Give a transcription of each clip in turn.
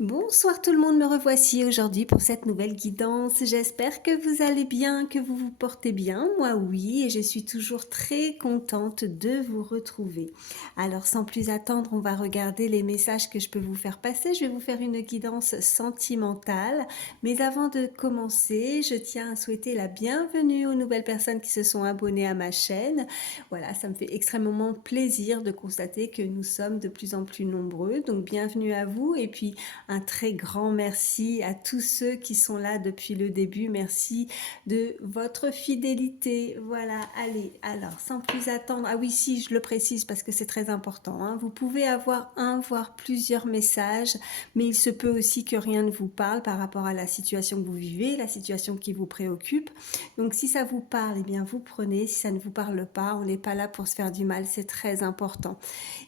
Bonsoir tout le monde, me revoici aujourd'hui pour cette nouvelle guidance. J'espère que vous allez bien, que vous vous portez bien. Moi oui, et je suis toujours très contente de vous retrouver. Alors sans plus attendre, on va regarder les messages que je peux vous faire passer. Je vais vous faire une guidance sentimentale. Mais avant de commencer, je tiens à souhaiter la bienvenue aux nouvelles personnes qui se sont abonnées à ma chaîne. Voilà, ça me fait extrêmement plaisir de constater que nous sommes de plus en plus nombreux. Donc bienvenue à vous et puis un très grand merci à tous ceux qui sont là depuis le début. Merci de votre fidélité. Voilà, allez, alors sans plus attendre. Ah oui, si, je le précise parce que c'est très important, hein. Vous pouvez avoir un, voire plusieurs messages, mais il se peut aussi que rien ne vous parle par rapport à la situation que vous vivez, la situation qui vous préoccupe. Donc si ça vous parle, eh bien vous prenez. Si ça ne vous parle pas, on n'est pas là pour se faire du mal, c'est très important.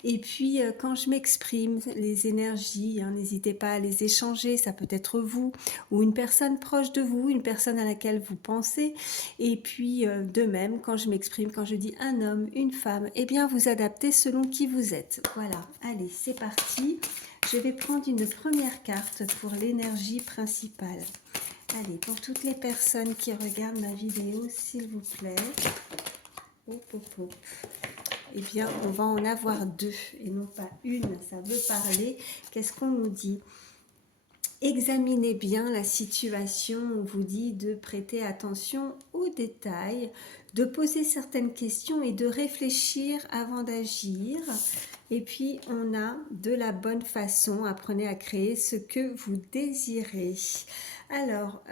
Et puis, quand je m'exprime, les énergies, hein, n'hésitez pas à les échanger. Ça peut être vous ou une personne proche de vous, une personne à laquelle vous pensez. Et puis, de même, quand je m'exprime, quand je dis un homme, une femme, eh bien, vous adaptez selon qui vous êtes. Voilà, allez, c'est parti. Je vais prendre une première carte pour l'énergie principale. Allez, pour toutes les personnes qui regardent ma vidéo, s'il vous plaît. Hop, hop, hop. Eh bien, on va en avoir deux et non pas une. Ça veut parler. Qu'est-ce qu'on nous dit? Examinez bien la situation. On vous dit de prêter attention aux détails, de poser certaines questions et de réfléchir avant d'agir. Et puis, on a de la bonne façon. Apprenez à créer ce que vous désirez. Alors,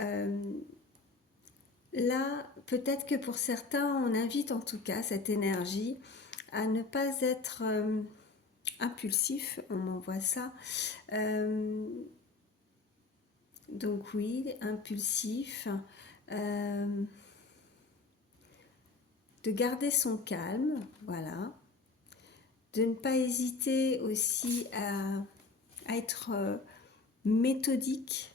là, peut-être que pour certains, on invite en tout cas cette énergie à ne pas être impulsif, on m'envoie ça. Donc oui, impulsif. De garder son calme, voilà. De ne pas hésiter aussi à être méthodique.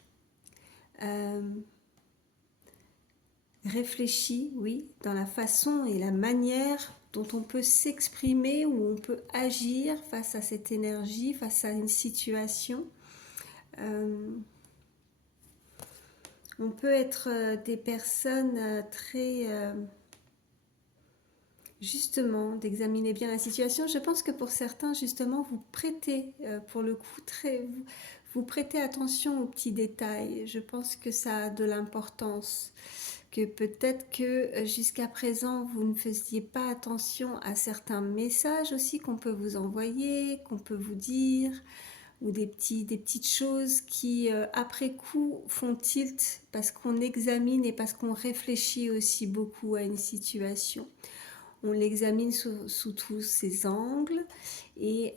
Réfléchi, oui, dans la façon et la manière dont on peut s'exprimer ou on peut agir face à cette énergie, face à une situation. On peut être des personnes très... justement, d'examiner bien la situation. Je pense que pour certains, justement, vous prêtez, pour le coup, vous prêtez attention aux petits détails. Je pense que ça a de l'importance. Que peut-être que jusqu'à présent, vous ne faisiez pas attention à certains messages aussi qu'on peut vous envoyer, qu'on peut vous dire, ou des petites choses qui, après coup, font tilt parce qu'on examine et parce qu'on réfléchit aussi beaucoup à une situation. On l'examine sous tous ses angles et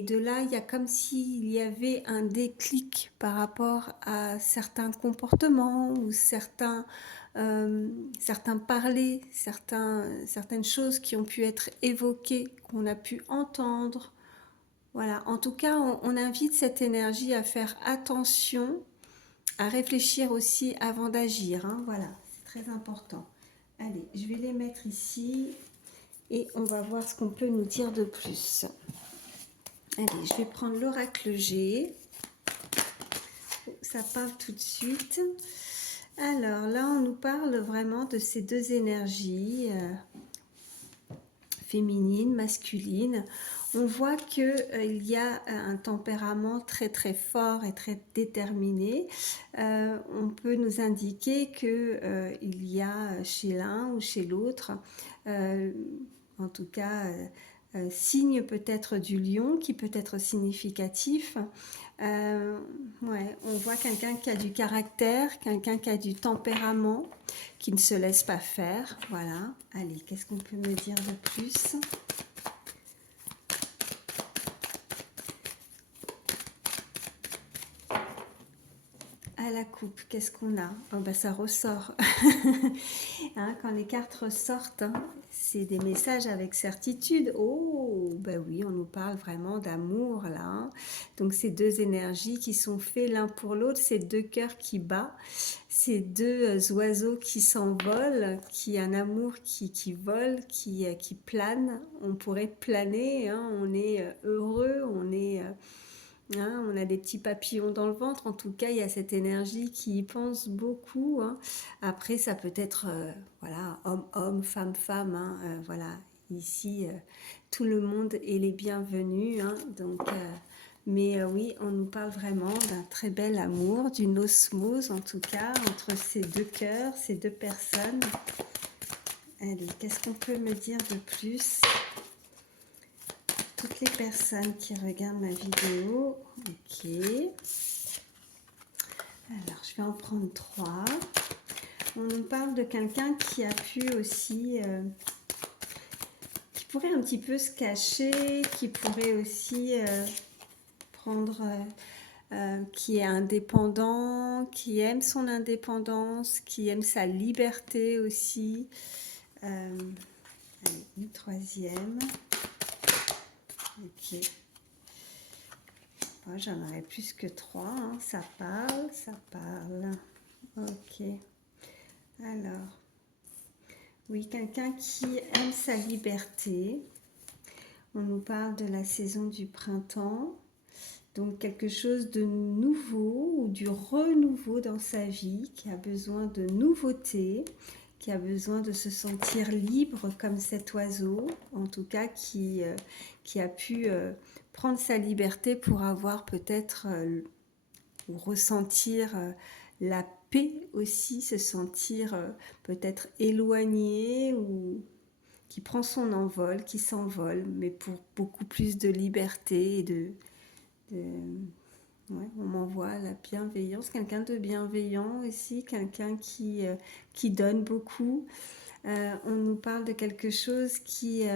de là, il y a comme s'il y avait un déclic par rapport à certains comportements ou certains parlers, certaines choses qui ont pu être évoquées, qu'on a pu entendre. Voilà, en tout cas, on invite cette énergie à faire attention, à réfléchir aussi avant d'agir, hein. Voilà, c'est très important. Allez, je vais les mettre ici et on va voir ce qu'on peut nous dire de plus. Allez, je vais prendre l'oracle G. Ça parle tout de suite. Alors là, on nous parle vraiment de ces deux énergies, féminine, masculine. On voit qu'il y a un tempérament très très fort et très déterminé. On peut nous indiquer qu'il y a chez l'un ou chez l'autre, en tout cas, signe peut-être du lion qui peut être significatif. Ouais, on voit quelqu'un qui a du caractère, quelqu'un qui a du tempérament, qui ne se laisse pas faire. Voilà. Allez, qu'est-ce qu'on peut me dire de plus? À la coupe, qu'est-ce qu'on a? Oh, ben, ça ressort. Hein, quand les cartes ressortent, hein, c'est des messages avec certitude. Oh, ben oui, on nous parle vraiment d'amour là, hein. Donc ces deux énergies qui sont faites l'un pour l'autre, ces deux cœurs qui battent, ces deux oiseaux qui s'envolent, qui un amour qui vole, qui plane. On pourrait planer, hein, on est heureux, on est... Hein, on a des petits papillons dans le ventre. En tout cas, il y a cette énergie qui y pense beaucoup. Hein. Après, ça peut être voilà, homme, femme, hein, voilà. Ici, tout le monde est les bienvenus. Hein. Donc, mais oui, on nous parle vraiment d'un très bel amour, d'une osmose en tout cas, entre ces deux cœurs, ces deux personnes. Allez, qu'est-ce qu'on peut me dire de plus? Toutes les personnes qui regardent ma vidéo. Ok. Alors, je vais en prendre 3. On nous parle de quelqu'un qui a pu aussi... qui pourrait un petit peu se cacher, qui pourrait aussi prendre... qui est indépendant, qui aime son indépendance, qui aime sa liberté aussi. Allez, une 3e. Ok. Moi, j'en aurais plus que 3. Hein. Ça parle, ça parle. Ok. Alors, oui, quelqu'un qui aime sa liberté. On nous parle de la saison du printemps. Donc, quelque chose de nouveau ou du renouveau dans sa vie, qui a besoin de nouveautés, qui a besoin de se sentir libre comme cet oiseau, en tout cas qui a pu prendre sa liberté pour avoir peut-être ou ressentir la paix aussi, se sentir peut-être éloigné ou qui prend son envol, qui s'envole, mais pour beaucoup plus de liberté et de ouais, on m'envoie la bienveillance, quelqu'un de bienveillant aussi, quelqu'un qui donne beaucoup. On nous parle de quelque chose qui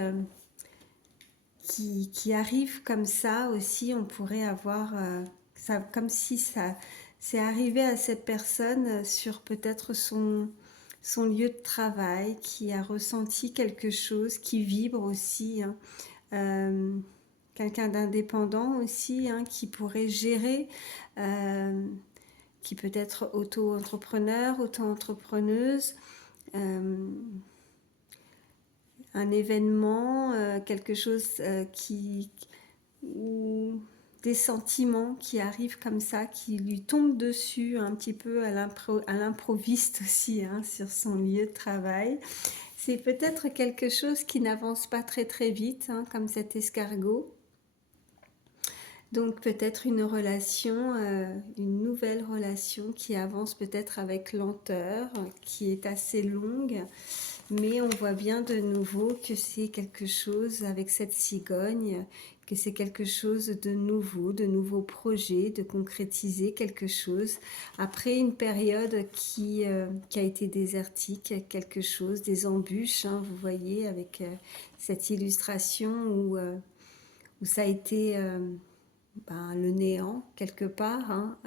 arrive comme ça aussi, on pourrait avoir ça, comme si ça c'est arrivé à cette personne sur peut-être son lieu de travail, qui a ressenti quelque chose, qui vibre aussi. Hein. Quelqu'un d'indépendant aussi, hein, qui pourrait gérer, qui peut être auto-entrepreneur, auto-entrepreneuse, un événement, quelque chose ou des sentiments qui arrivent comme ça, qui lui tombent dessus un petit peu à l'improviste aussi, hein, sur son lieu de travail. C'est peut-être quelque chose qui n'avance pas très très vite, hein, comme cet escargot. Donc peut-être une relation, une nouvelle relation qui avance peut-être avec lenteur, qui est assez longue, mais on voit bien de nouveau que c'est quelque chose avec cette cigogne, que c'est quelque chose de nouveau, de nouveaux projets, de concrétiser quelque chose. Après une période qui a été désertique, quelque chose, des embûches, hein, vous voyez, avec cette illustration où ça a été... le néant quelque part, hein,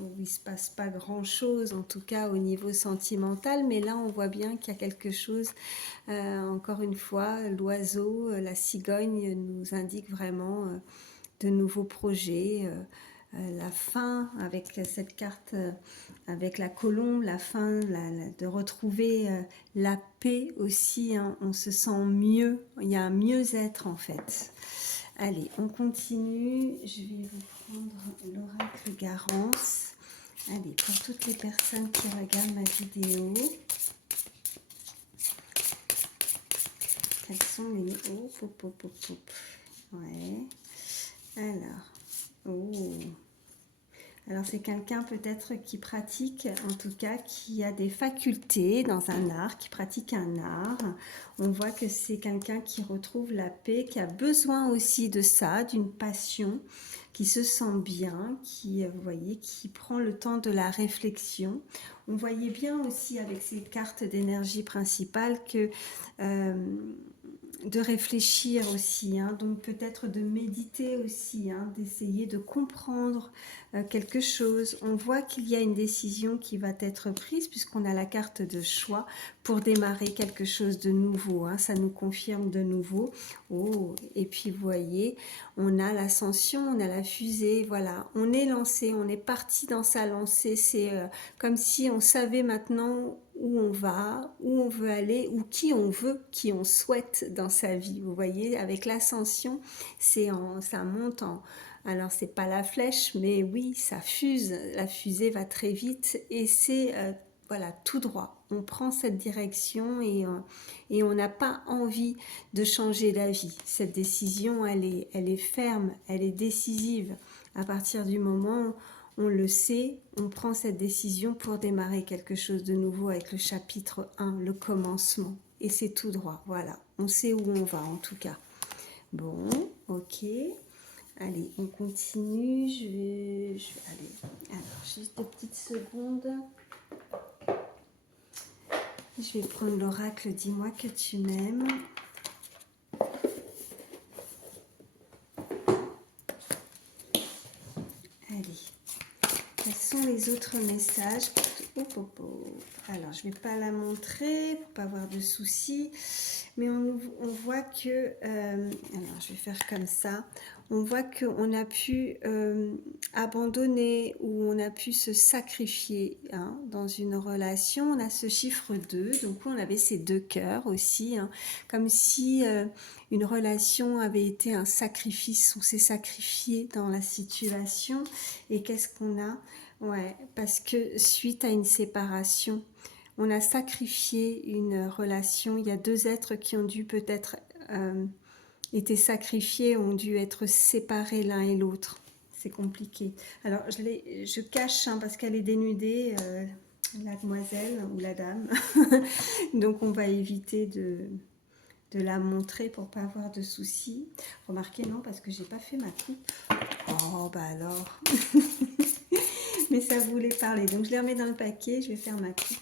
où il ne se passe pas grand-chose, en tout cas au niveau sentimental, mais là on voit bien qu'il y a quelque chose, encore une fois, l'oiseau, la cigogne nous indique vraiment de nouveaux projets, la fin avec cette carte, avec la colombe, la fin, de retrouver la paix aussi, hein, on se sent mieux, il y a un mieux-être en fait. Allez, on continue. Je vais vous prendre l'oracle Garance. Allez, pour toutes les personnes qui regardent ma vidéo, quels sont les... Oh, pop, pop, pop, pop. Ouais. Alors, oh. Alors c'est quelqu'un peut-être qui pratique, en tout cas qui a des facultés dans un art, qui pratique un art. On voit que c'est quelqu'un qui retrouve la paix, qui a besoin aussi de ça, d'une passion, qui se sent bien, qui, vous voyez, qui prend le temps de la réflexion. On voyait bien aussi avec ces cartes d'énergie principale que... de réfléchir aussi, hein, donc peut-être de méditer aussi, hein, d'essayer de comprendre quelque chose. On voit qu'il y a une décision qui va être prise puisqu'on a la carte de choix pour démarrer quelque chose de nouveau, hein, ça nous confirme de nouveau. Oh, et puis vous voyez, on a l'ascension, on a la fusée, voilà, on est lancé, on est parti dans sa lancée, c'est comme si on savait maintenant où on va, où on veut aller, ou qui on veut, qui on souhaite dans sa vie. Vous voyez, avec l'ascension, ça monte Alors, c'est pas la flèche, mais oui, ça fuse. La fusée va très vite et c'est voilà, tout droit. On prend cette direction et on n'a pas envie de changer d'avis. Cette décision, elle est ferme, elle est décisive. À partir du moment où on le sait, on prend cette décision pour démarrer quelque chose de nouveau avec le chapitre 1, le commencement. Et c'est tout droit, voilà. On sait où on va en tout cas. Bon, ok. Allez, on continue. Allez, alors, juste 2 petites secondes. Je vais prendre l'oracle. Dis-moi que tu m'aimes. Allez, quels sont les autres messages? Alors, je ne vais pas la montrer pour pas avoir de soucis. Mais on voit que, alors je vais faire comme ça, on voit qu'on a pu abandonner ou on a pu se sacrifier hein, dans une relation. On a ce chiffre 2, donc on avait ces 2 cœurs aussi, hein, comme si une relation avait été un sacrifice, on s'est sacrifié dans la situation. Et qu'est-ce qu'on a? Ouais, parce que suite à une séparation, on a sacrifié une relation. Il y a 2 êtres qui ont dû peut-être été sacrifiés, ont dû être séparés l'un et l'autre. C'est compliqué. Alors, je cache hein, parce qu'elle est dénudée, la demoiselle ou la dame. Donc, on va éviter de la montrer pour pas avoir de soucis. Remarquez, non, parce que j'ai pas fait ma coupe. Oh, bah alors. Mais ça voulait parler. Donc, je les remets dans le paquet. Je vais faire ma coupe.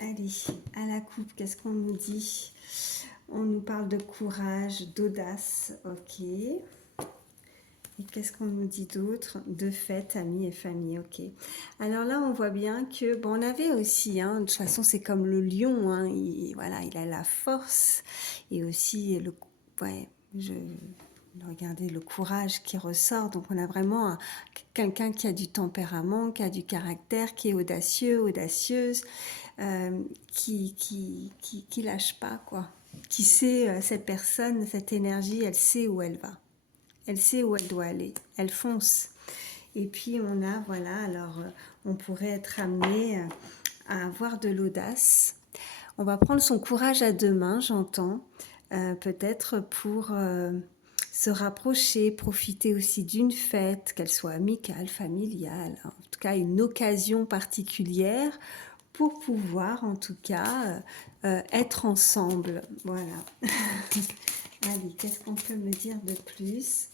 Allez, à la coupe, qu'est-ce qu'on nous dit? On nous parle de courage, d'audace, ok. Et qu'est-ce qu'on nous dit d'autre? De fête, amis et famille, ok. Alors là, on voit bien que, bon, on avait aussi, hein, de toute façon, c'est comme le lion, hein, voilà, il a la force et aussi le, ouais, regardez le courage qui ressort. Donc on a vraiment quelqu'un qui a du tempérament, qui a du caractère, qui est audacieux, audacieuse, qui lâche pas quoi. Qui sait, cette personne, cette énergie, elle sait où elle va. Elle sait où elle doit aller. Elle fonce. Et puis on a, voilà, alors on pourrait être amené à avoir de l'audace. On va prendre son courage à 2 mains, j'entends, peut-être pour se rapprocher, profiter aussi d'une fête, qu'elle soit amicale, familiale, en tout cas une occasion particulière pour pouvoir en tout cas être ensemble. Voilà. Allez, qu'est-ce qu'on peut me dire de plus?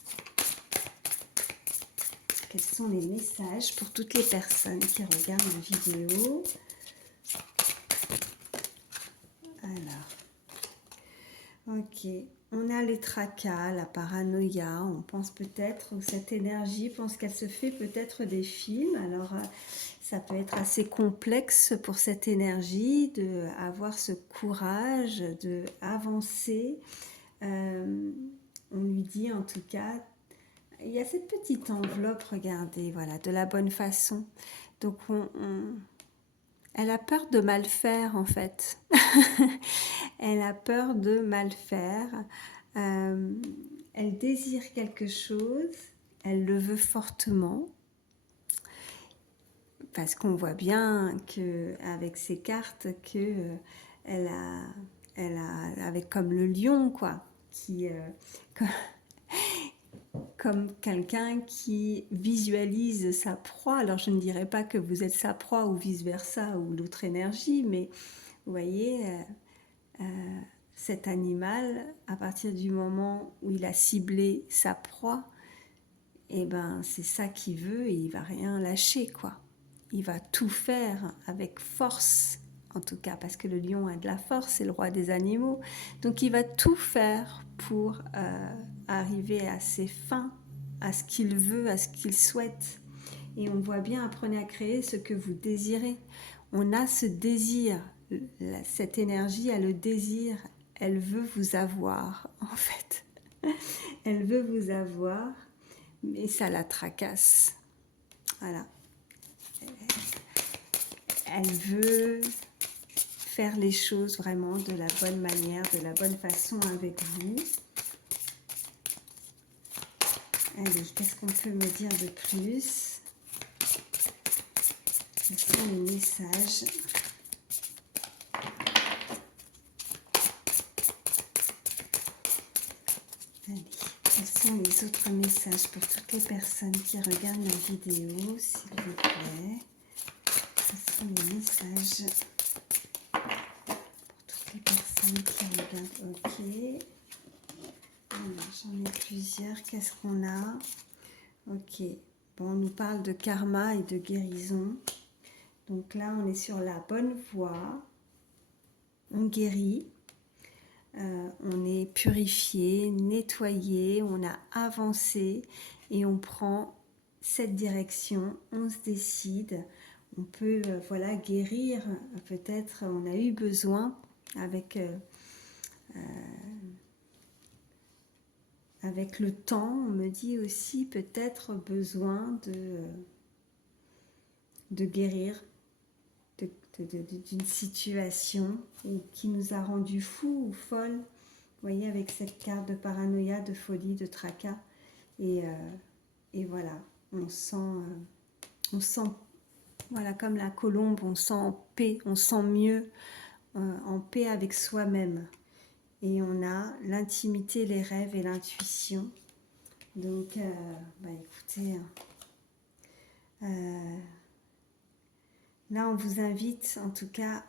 Quels sont les messages pour toutes les personnes qui regardent la vidéo? Alors, ok, on a les tracas, la paranoïa, on pense peut-être, ou cette énergie pense qu'elle se fait peut-être des films, alors ça peut être assez complexe pour cette énergie d'avoir ce courage, d'avancer. On lui dit en tout cas, il y a cette petite enveloppe, regardez, voilà, de la bonne façon. Donc elle a peur de mal faire en fait. Elle a peur de mal faire. Elle désire quelque chose. Elle le veut fortement. Parce qu'on voit bien que avec ces cartes que elle a avec comme le lion quoi, qui comme quelqu'un qui visualise sa proie. Alors je ne dirais pas que vous êtes sa proie ou vice-versa ou l'autre énergie, mais vous voyez, cet animal, à partir du moment où il a ciblé sa proie, et ben c'est ça qu'il veut et il va rien lâcher quoi. Il va tout faire avec force, en tout cas parce que le lion a de la force, c'est le roi des animaux. Donc il va tout faire pour arriver à ses fins, à ce qu'il veut, à ce qu'il souhaite. Et on voit bien, apprenez à créer ce que vous désirez. On a ce désir, cette énergie a le désir, elle veut vous avoir en fait. Elle veut vous avoir, mais ça la tracasse. Voilà. Elle veut faire les choses vraiment de la bonne manière, de la bonne façon avec vous. Allez, qu'est-ce qu'on peut me dire de plus? Quels sont les messages? Allez, quels sont les autres messages pour toutes les personnes qui regardent la vidéo, s'il vous plaît? Quels sont les messages pour toutes les personnes qui regardent? Ok. J'en ai plusieurs. Qu'est-ce qu'on a? Ok. Bon, on nous parle de karma et de guérison. Donc là, on est sur la bonne voie. On guérit. On est purifié, nettoyé, on a avancé et on prend cette direction, on se décide, on peut voilà, guérir, peut-être on a eu besoin avec le temps, on me dit aussi peut-être besoin de guérir d'une situation qui nous a rendu fous ou folles. Vous voyez, avec cette carte de paranoïa, de folie, de tracas. Et voilà, on sent, voilà, comme la colombe, on sent en paix, on sent mieux, en paix avec soi-même. Et on a l'intimité, les rêves et l'intuition. Donc, écoutez, là, on vous invite en tout cas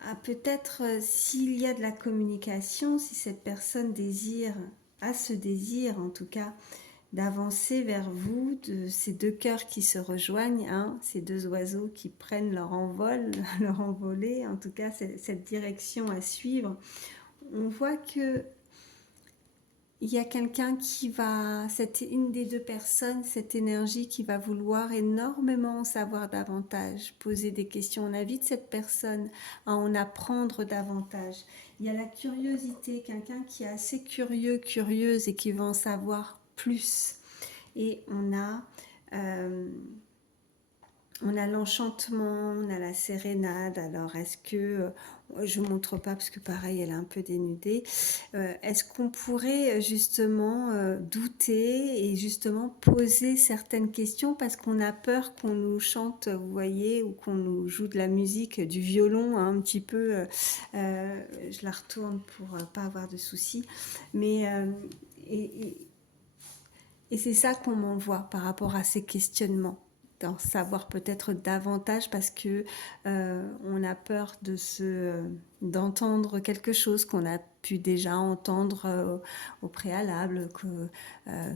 à peut-être, s'il y a de la communication, si cette personne a ce désir en tout cas, d'avancer vers vous, de ces deux cœurs qui se rejoignent, hein, ces deux oiseaux qui prennent leur envol, leur envolée, en tout cas cette direction à suivre. On voit que il y a quelqu'un qui va, une des deux personnes, cette énergie qui va vouloir énormément en savoir davantage, poser des questions. On invite cette personne à en apprendre davantage. Il y a la curiosité, quelqu'un qui est assez curieux, curieuse et qui va en savoir plus. Et on a l'enchantement, on a la sérénade. Alors, est-ce que, je ne vous montre pas parce que pareil, elle est un peu dénudée. Est-ce qu'on pourrait justement douter et justement poser certaines questions parce qu'on a peur qu'on nous chante, vous voyez, ou qu'on nous joue de la musique, du violon, hein, un petit peu. Je la retourne pour pas avoir de soucis. Mais et c'est ça qu'on m'envoie par rapport à ces questionnements, d'en savoir peut-être davantage parce que on a peur d'entendre quelque chose qu'on a pu déjà entendre au préalable,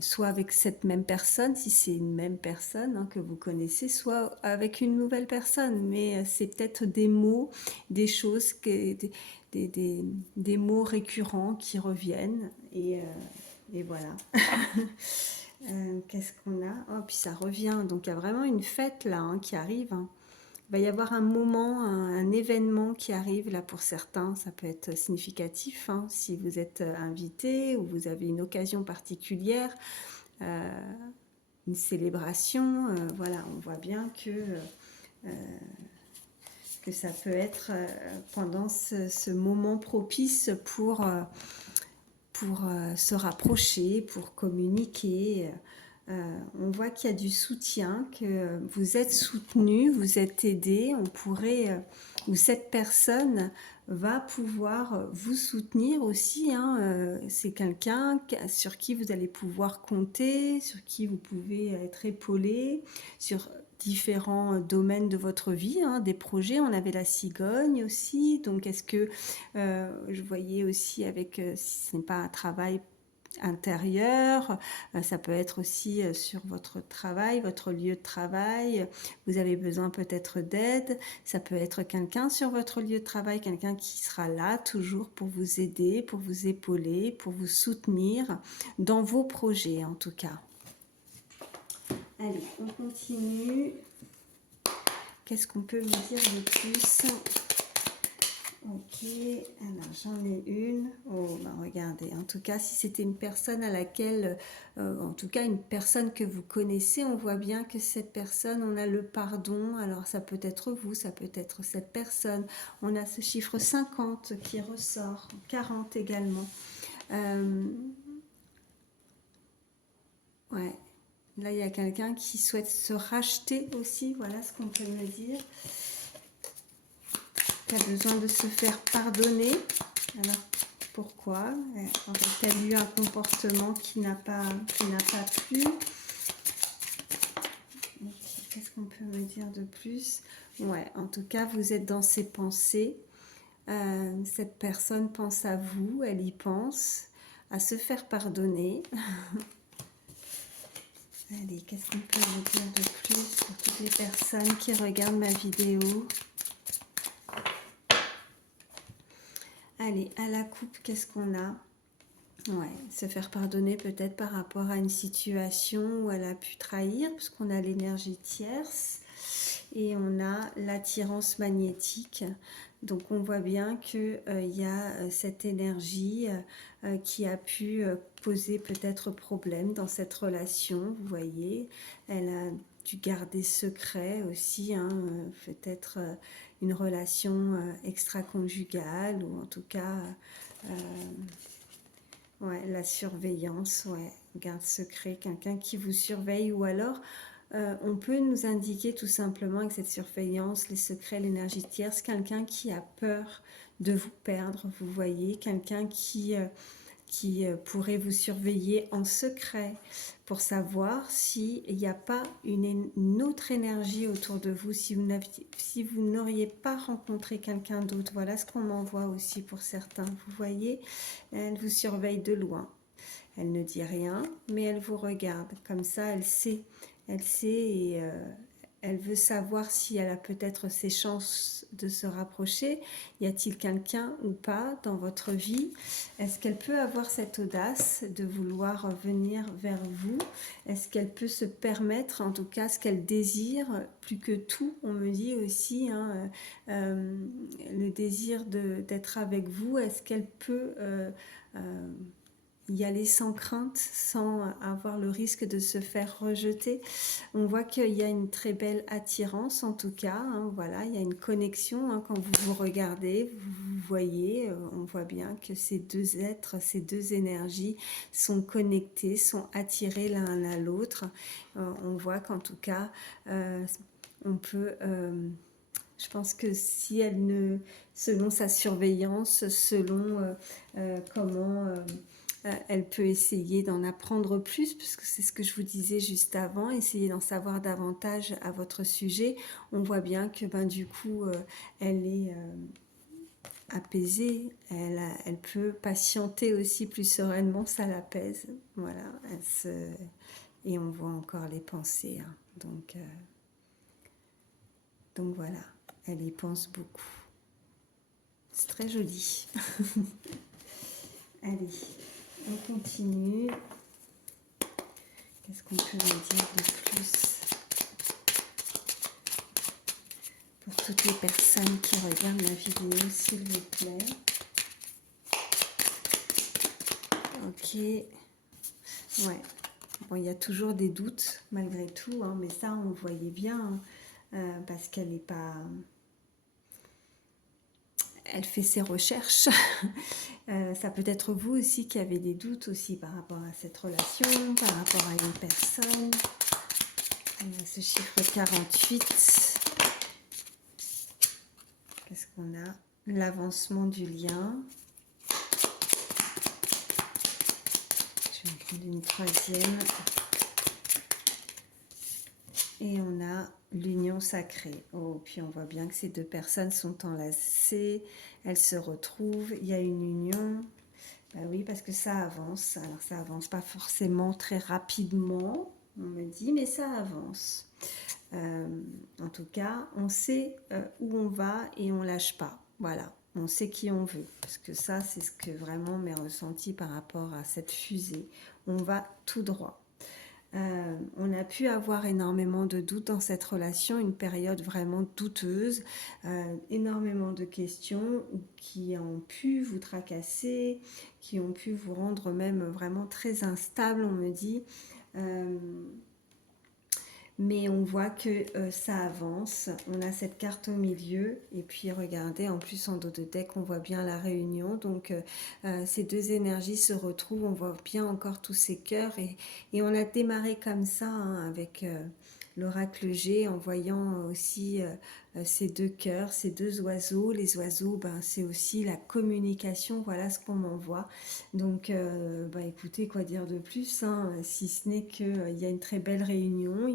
soit avec cette même personne, si c'est une même personne, hein, que vous connaissez, soit avec une nouvelle personne. Mais c'est peut-être des mots, des choses, des mots récurrents qui reviennent et voilà. Qu'est-ce qu'on a? Oh, puis ça revient. Donc il y a vraiment une fête là, hein, qui arrive, hein. Il va y avoir un moment, un événement qui arrive là pour certains. Ça peut être significatif, hein, si vous êtes invité ou vous avez une occasion particulière, une célébration. Voilà, on voit bien que ça peut être pendant ce moment propice pour se rapprocher, pour communiquer. On voit qu'il y a du soutien, que vous êtes soutenu, vous êtes aidé. On pourrait, ou cette personne va pouvoir vous soutenir aussi, hein. C'est quelqu'un sur qui vous allez pouvoir compter, sur qui vous pouvez être épaulé, sur différents domaines de votre vie, hein, des projets. On avait la cigogne aussi, donc est-ce que je voyais aussi avec, si ce n'est pas un travail intérieur, ça peut être aussi sur votre travail, votre lieu de travail, vous avez besoin peut-être d'aide, ça peut être quelqu'un sur votre lieu de travail, quelqu'un qui sera là toujours pour vous aider, pour vous épauler, pour vous soutenir dans vos projets en tout cas. Allez, on continue. Qu'est-ce qu'on peut me dire de plus? Ok, alors j'en ai une. Oh, bah regardez, en tout cas, si c'était une personne à laquelle, en tout cas une personne que vous connaissez, on voit bien que cette personne, on a le pardon. Alors ça peut être vous, ça peut être cette personne. On a ce chiffre 50 qui ressort, 40 également. Euh, ouais. Là, il y a quelqu'un qui souhaite se racheter aussi, voilà ce qu'on peut me dire. Qui a besoin de se faire pardonner. Alors, pourquoi? Aurait-elle eu un comportement qui n'a pas plu? Qu'est-ce qu'on peut me dire de plus? Ouais, en tout cas, vous êtes dans ses pensées. Cette personne pense à vous, elle y pense, à se faire pardonner. Allez, qu'est-ce qu'on peut vous dire de plus pour toutes les personnes qui regardent ma vidéo? Allez, à la coupe, qu'est-ce qu'on a? Ouais, se faire pardonner peut-être par rapport à une situation où elle a pu trahir, puisqu'on a l'énergie tierce et on a l'attirance magnétique. Donc on voit bien qu'il y a cette énergie qui a pu poser peut-être problème dans cette relation, vous voyez. Elle a dû garder secret aussi, hein, peut-être une relation extra-conjugale ou en tout cas ouais, la surveillance, ouais, garde secret, quelqu'un qui vous surveille ou alors on peut nous indiquer tout simplement avec cette surveillance, les secrets, l'énergie tierce, quelqu'un qui a peur de vous perdre, vous voyez, quelqu'un qui pourrait vous surveiller en secret pour savoir s'il n'y a pas une autre énergie autour de vous, si vous n'auriez pas rencontré quelqu'un d'autre. Voilà ce qu'on envoie aussi pour certains. Vous voyez, elle vous surveille de loin. Elle ne dit rien, mais elle vous regarde. Comme ça, elle sait. Elle sait et elle veut savoir si elle a peut-être ses chances de se rapprocher. Y a-t-il quelqu'un ou pas dans votre vie? Est-ce qu'elle peut avoir cette audace de vouloir venir vers vous? Est-ce qu'elle peut se permettre, en tout cas, ce qu'elle désire plus que tout? On me dit aussi hein, le désir d'être avec vous. Est-ce qu'elle peut y aller sans crainte, sans avoir le risque de se faire rejeter? On voit qu'il y a une très belle attirance en tout cas, hein, voilà, il y a une connexion hein, quand vous vous regardez, vous voyez, on voit bien que ces deux êtres, ces deux énergies sont connectées, sont attirées l'un à l'autre. On voit qu'en tout cas, on peut... je pense que si elle ne, selon sa surveillance, selon comment elle peut essayer d'en apprendre plus, puisque c'est ce que je vous disais juste avant, essayer d'en savoir davantage à votre sujet. On voit bien que ben, du coup, elle est apaisée, elle peut patienter aussi plus sereinement, ça l'apaise. Voilà, et on voit encore les pensées. Hein. Donc voilà, elle y pense beaucoup. C'est très joli. Allez, on continue. Qu'est-ce qu'on peut me dire de plus pour toutes les personnes qui regardent ma vidéo, s'il vous plaît? Ok. Ouais. Bon, il y a toujours des doutes, malgré tout, hein, mais ça, on le voyait bien, hein, parce qu'elle n'est pas... Elle fait ses recherches. Ça peut être vous aussi qui avez des doutes aussi par rapport à cette relation, par rapport à une personne. Ce chiffre 48. Qu'est-ce qu'on a? L'avancement du lien. Je vais en prendre une troisième. Et on a l'union sacrée. Oh, puis on voit bien que ces deux personnes sont enlacées. Elles se retrouvent. Il y a une union. Ben oui, parce que ça avance. Alors ça avance pas forcément très rapidement, on me dit, mais ça avance. En tout cas, on sait où on va et on lâche pas. Voilà, on sait qui on veut. Parce que ça, c'est ce que vraiment m'est ressenti par rapport à cette fusée. On va tout droit. On a pu avoir énormément de doutes dans cette relation, une période vraiment douteuse, énormément de questions qui ont pu vous tracasser, qui ont pu vous rendre même vraiment très instable, on me dit. mais on voit que ça avance. On a cette carte au milieu et puis regardez, en plus en dos de deck on voit bien la réunion, donc ces deux énergies se retrouvent, on voit bien encore tous ces cœurs et on a démarré comme ça hein, avec l'oracle G en voyant aussi ces deux cœurs, ces deux oiseaux. Les oiseaux, ben, c'est aussi la communication, voilà ce qu'on m'envoie. Donc, bah, écoutez, quoi dire de plus, hein, si ce n'est qu'il y a une très belle réunion,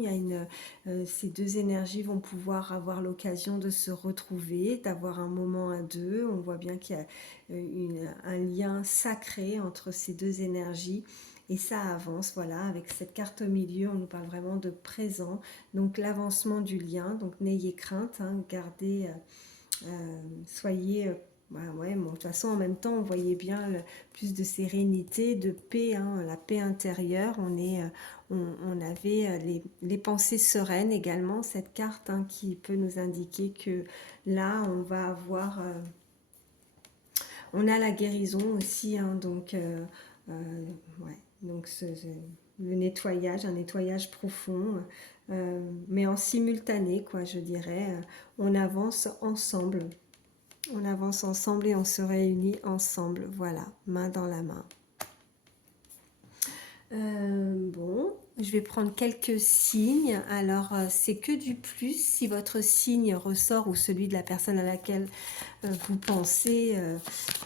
ces deux énergies vont pouvoir avoir l'occasion de se retrouver, d'avoir un moment à deux. On voit bien qu'il y a un lien sacré entre ces deux énergies. Et ça avance, voilà, avec cette carte au milieu, on nous parle vraiment de présent, donc l'avancement du lien, donc n'ayez crainte, hein, gardez, soyez, ouais, bon, de toute façon en même temps on voyait bien plus de sérénité, de paix, hein, la paix intérieure, on avait les pensées sereines également, cette carte hein, qui peut nous indiquer que là on va avoir, on a la guérison aussi, hein, donc ouais, donc le nettoyage, un nettoyage profond, mais en simultané, quoi, je dirais. On avance ensemble. On avance ensemble et on se réunit ensemble. Voilà, main dans la main. Bon, je vais prendre quelques signes. Alors, c'est que du plus. Si votre signe ressort ou celui de la personne à laquelle vous pensez,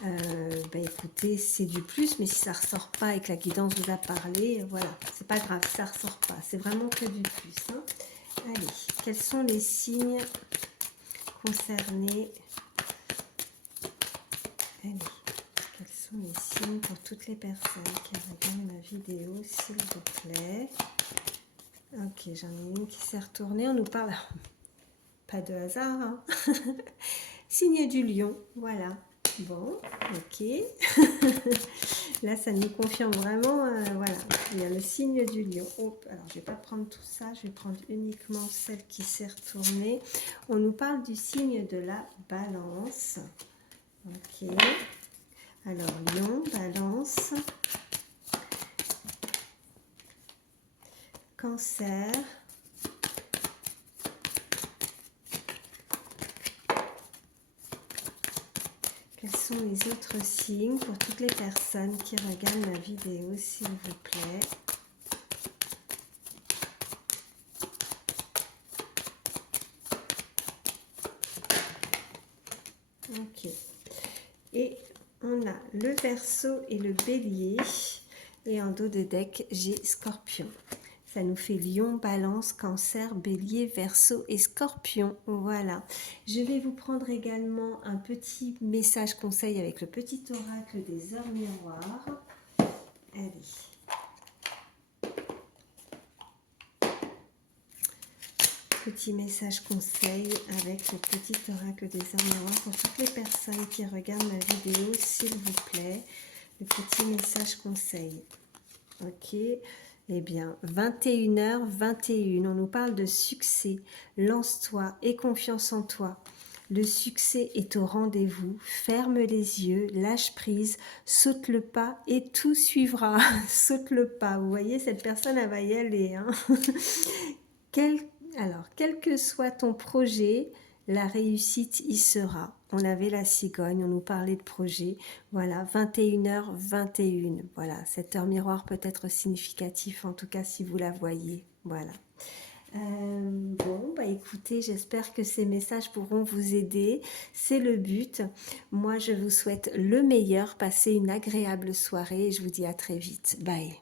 bah, écoutez, c'est du plus. Mais si ça ressort pas et que la guidance vous a parlé, voilà, c'est pas grave, ça ressort pas. C'est vraiment que du plus. Hein. Allez, quels sont les signes concernés? Allez. Quels sont les signes pour toutes les personnes qui regardent la vidéo, s'il vous plaît? Ok, j'en ai une qui s'est retournée. On nous parle, pas de hasard, hein. Signe du lion, voilà. Bon, ok. Là, ça nous confirme vraiment, voilà. Il y a le signe du lion. Hop, alors, je ne vais pas prendre tout ça. Je vais prendre uniquement celle qui s'est retournée. On nous parle du signe de la balance. Ok. Alors, lion, balance, cancer, quels sont les autres signes pour toutes les personnes qui regardent ma vidéo, s'il vous plaît? Ok. Et on a le Verseau et le Bélier. Et en dos de deck, j'ai Scorpion. Ça nous fait Lion, Balance, Cancer, Bélier, Verseau et Scorpion. Voilà. Je vais vous prendre également un petit message conseil avec le petit oracle des heures miroirs. Allez. Petit message conseil avec le petit oracle des heures miroirs pour toutes les personnes qui regardent ma vidéo, s'il vous plaît. Le petit message conseil. Ok. Eh bien, 21h21, on nous parle de succès. Lance-toi, aie confiance en toi. Le succès est au rendez-vous. Ferme les yeux, lâche prise, saute le pas et tout suivra. Saute le pas. Vous voyez, cette personne, elle va y aller. Hein. Alors, quel que soit ton projet, la réussite y sera. On avait la cigogne, on nous parlait de projet. Voilà, 21h21. Voilà, cette heure miroir peut être significatif, en tout cas si vous la voyez. Voilà. Bon, bah écoutez, j'espère que ces messages pourront vous aider. C'est le but. Moi, je vous souhaite le meilleur. Passez une agréable soirée et je vous dis à très vite. Bye.